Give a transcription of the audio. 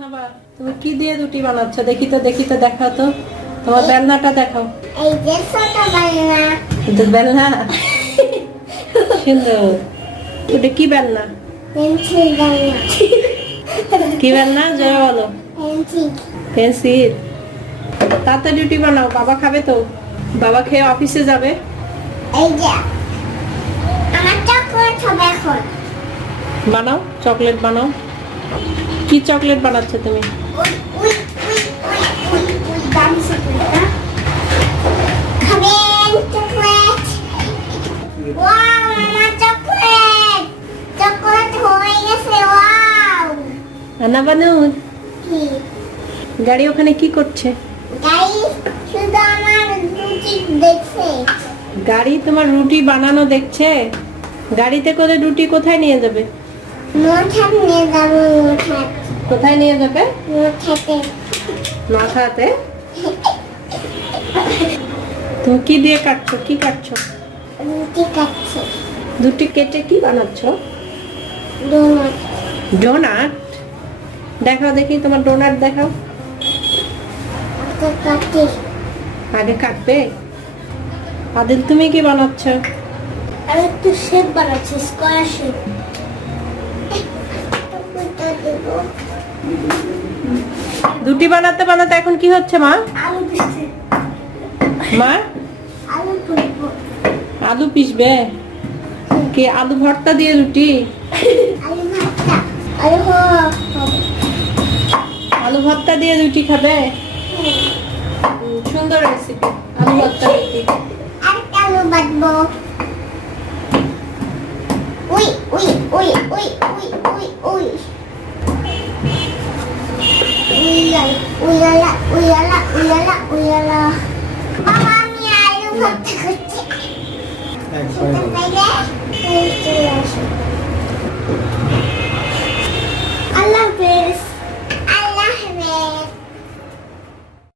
বাবা তুমি কি দিয়ে রুটি বানাচ্ছ? দেখি তো দেখাও তো, তোমার বেলনাটা দেখাও। এই যে ছোট বেলনা। এটা বেলনা? সুন্দর। ওটা কি বেলনা? পেন্সিল বেলনা। কি বেলনা জোরে বলো। পেন্সিল। পেন্সিল। তাড়াতাড়ি রুটি বানাও, বাবা খাবে তো। বাবা খেয়ে অফিসে যাবে। এই যে আমার চকলেট হবে এখন। বানাও, চকলেট বানাও। কি চকলেট বানাচ্ছ তুমি? উই উই উই উই উই উই দামি চকলেট না? খাবেন চকলেট? ওয়াও আমার চকলেট। চকলেট হয়ে গেছে, ওয়াও। আনা বানুন কি গাড়ি ওখানে কি করছে? গাই শুধু আমার রুটি দেখছে। গাড়ি তোমার রুটি বানানো দেখছে? গাড়িতে করে রুটি কোথায় নিয়ে যাবে? মোঠাত নিয়ে যাবো, মোঠাত। কোথায় নিয়ে যাবে? মোঠাতে। মাথাতে। তুমি কি দিয়ে কাটছো? কি কাটছো? রুটি কাটছে। রুটি কেটে কি বানাচ্ছো? ডোনাট। ডোনাট? দেখাও দেখি, তোমার ডোনাট দেখাও। কাটি। আগে কাটবে। আদিল তুমি কি বানাচ্ছ? আমি একটু শেপ বানাচ্ছি, স্কয়ার শেপ। রুটি বানাতে বানাতে এখন কি হচ্ছে মা? আলু পিসছে। মা আলু পুরবো। আলু পিসবে? কি আলু ভর্তা দিয়ে রুটি? আলু ভর্তা। আলু আলু ভর্তা দিয়ে রুটি খাবে? সুন্দর রেসিপি, আলু ভর্তা রুটি। আর আলু বাটবো। উই উই উই উই উই উই উই। উইয়ালা উইয়ালা উইয়ালা উইয়ালা। বাবা আমি আলু ভর্তা করছি। বাইরে চলে আসো।